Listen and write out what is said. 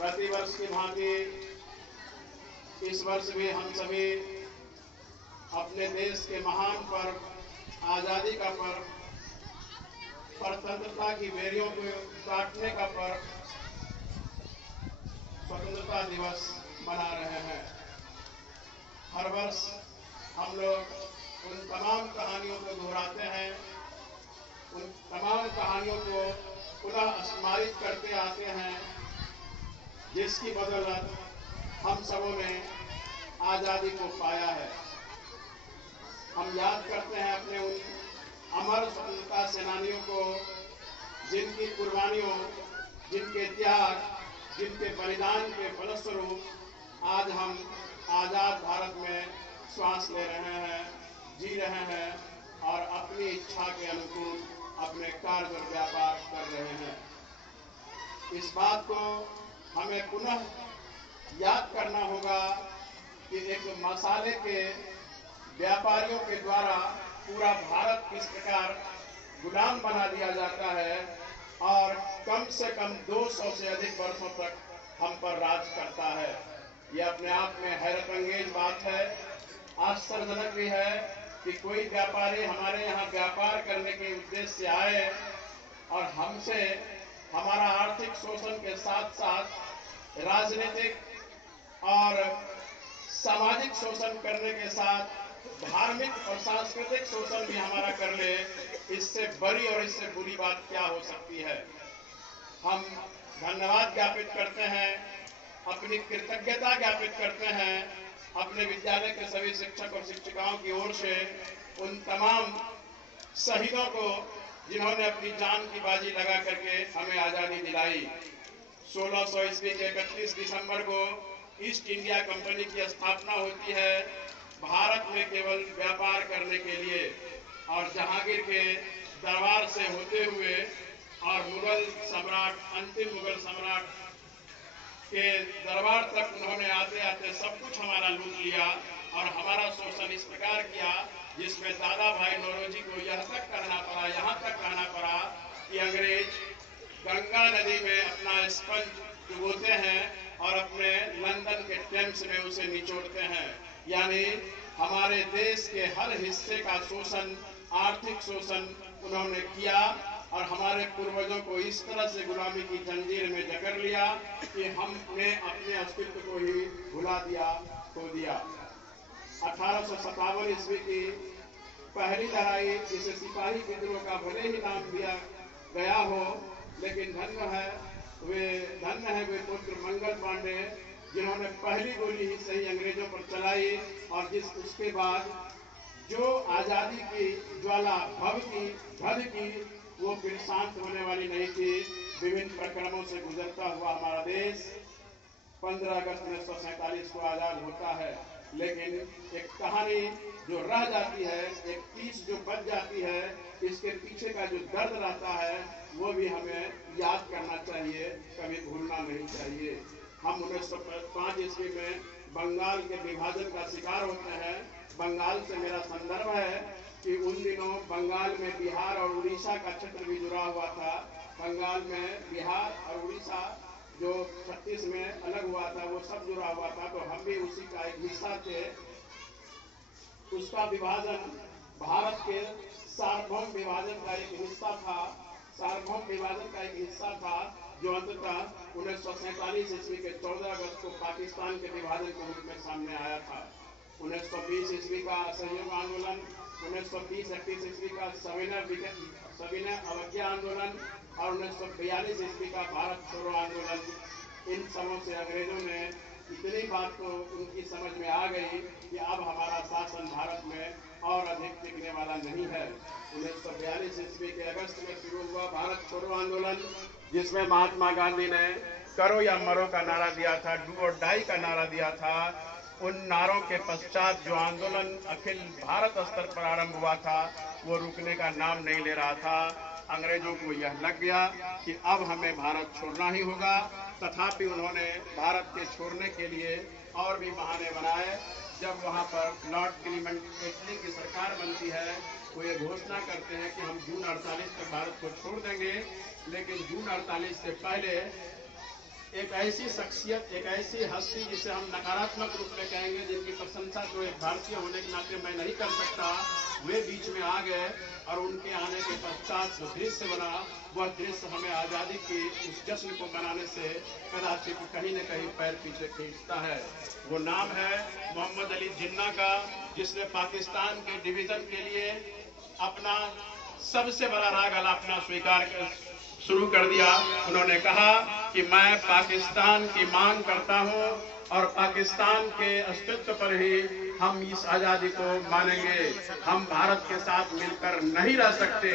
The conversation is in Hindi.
प्रतिवर्ष की भांति इस वर्ष भी हम सभी अपने देश के महान पर्व आज़ादी का पर्व, स्वतंत्रता की बेड़ियों को काटने का पर्व स्वतंत्रता दिवस मना रहे हैं। हर वर्ष हम लोग उन तमाम कहानियों को दोहराते हैं, उन तमाम कहानियों को पुनः स्मरित करते आते हैं, जिसकी बदौलत हम सबों ने आज़ादी को पाया है। हम याद करते हैं अपने उन अमर स्वतंत्रता सेनानियों को, जिनकी कुर्बानियों, जिनके त्याग, जिनके बलिदान के फलस्वरूप आज हम आज़ाद भारत में श्वास ले रहे हैं, जी रहे हैं और अपनी इच्छा के अनुकूल अपने कार्य और व्यापार कर रहे हैं। इस बात को हमें पुनः याद करना होगा कि एक मसाले के व्यापारियों के द्वारा पूरा भारत किस प्रकार गुलाम बना दिया जाता है और कम से कम 200 से अधिक वर्षों तक हम पर राज करता है। यह अपने आप में हैरत अंगेज बात है, आश्चर्यजनक भी है कि कोई व्यापारी हमारे यहाँ व्यापार करने के उद्देश्य से आए और हमसे हमारा आर्थिक शोषण के साथ साथ राजनीतिक और सामाजिक शोषण करने के साथ धार्मिक और सांस्कृतिक शोषण भी हमारा कर ले। इससे बड़ी और इससे बुरी बात क्या हो सकती है। हम धन्यवाद ज्ञापित करते हैं, अपनी कृतज्ञता ज्ञापित करते हैं अपने विद्यालय के सभी शिक्षक और शिक्षिकाओं की ओर से उन तमाम शहीदों को जिन्होंने अपनी जान की बाजी लगा करके हमें आज़ादी दिलाई। 1600 ईस्वी के 31 दिसंबर को ईस्ट इंडिया कंपनी की स्थापना होती है भारत में केवल व्यापार करने के लिए, और जहांगीर के दरबार से होते हुए और मुगल सम्राट, अंतिम मुगल सम्राट के दरबार तक उन्होंने आते आते सब कुछ हमारा लूट लिया और हमारा शोषण इस प्रकार किया जिसमें दादा भाई नौरोजी को यहाँ तक कहना पड़ा कि अंग्रेज गंगा नदी में अपना स्पंज डुबोते हैं और अपने लंदन के टेम्स में उसे निचोड़ते हैं। यानी हमारे देश के हर हिस्से का शोषण, आर्थिक शोषण उन्होंने किया और हमारे पूर्वजों को इस तरह से गुलामी की जंजीर में जकड़ लिया कि हमने अपने अस्तित्व को ही भुला दिया, खो दिया। 1857 ईस्वी की पहली लड़ाई, जिसे सिपाही विद्रोह का भले ही नाम दिया गया हो, लेकिन धन्य है वे पुत्र मंगल पांडे जिन्होंने पहली गोली ही सही अंग्रेजों पर चलाई और उसके बाद जो आज़ादी की ज्वाला भड़की वो फिर शांत होने वाली नहीं थी। विभिन्न प्रक्रमों से गुजरता हुआ हमारा देश 15 अगस्त 1947 को आज़ाद होता है, लेकिन एक कहानी जो रह जाती है, एक चीज जो बच जाती है, इसके पीछे का जो दर्द रहता है वो भी हमें याद करना चाहिए, कभी भूलना नहीं चाहिए। हम 1905 ईस्वी में बंगाल के विभाजन का शिकार होते हैं। बंगाल से मेरा संदर्भ है कि उन दिनों बंगाल में बिहार और उड़ीसा का क्षेत्र भी जुड़ा हुआ था। बंगाल में बिहार और उड़ीसा जो 36 में अलग हुआ था वो सब जुड़ा हुआ था, तो हम भी उसी का एक हिस्सा थे। उसका विभाजन भारत के सार्वभौम विभाजन का एक हिस्सा था, जो अंततः 1947 ईस्वी के 14 अगस्त को पाकिस्तान के विभाजन के रूप में सामने आया था। 1920 ईस्वी का असहयोग आंदोलन, 1930-31 ईस्वी का सविनय अवज्ञा आंदोलन और 1942 ईस्वी का भारत छोड़ो आंदोलन, इन सबों से अंग्रेजों ने इतनी बात तो उनकी समझ में आ गई कि अब हमारा शासन भारत में और अधिक टिकने वाला नहीं है। 1942 ईस्वी के अगस्त में शुरू हुआ भारत छोड़ो आंदोलन, जिसमें महात्मा गांधी ने करो या मरो का नारा दिया था, डू और डाई का नारा दिया था। उन नारों के पश्चात जो आंदोलन अखिल भारत स्तर पर आरंभ हुआ था वो रुकने का नाम नहीं ले रहा था। अंग्रेजों को यह लग गया कि अब हमें भारत छोड़ना ही होगा, तथापि उन्होंने भारत के छोड़ने के लिए और भी बहाने बनाए। जब वहाँ पर लॉर्ड क्लीमेंट एटली की सरकार बनती है, वो ये घोषणा करते हैं कि हम जून 48 तक भारत को छोड़ देंगे, लेकिन जून 48 से पहले एक ऐसी शख्सियत, एक ऐसी हस्ती जिसे हम नकारात्मक रूप में कहेंगे, जिनकी प्रशंसा तो एक भारतीय होने के नाते मैं नहीं कर सकता, वे बीच में आ गए और उनके आने के पश्चात जो दृश्य बना, वह दृश्य हमें आज़ादी की उस जश्न को मनाने से कदाचित कहीं न कहीं पैर पीछे खींचता है। वो नाम है मोहम्मद अली जिन्ना का, जिसने पाकिस्तान के डिवीजन के लिए अपना सबसे बड़ा राग अलापना स्वीकार शुरू कर दिया। उन्होंने कहा कि मैं पाकिस्तान की मांग करता हूं और पाकिस्तान के अस्तित्व पर ही हम इस आजादी को मानेंगे। हम भारत के साथ मिलकर नहीं रह सकते।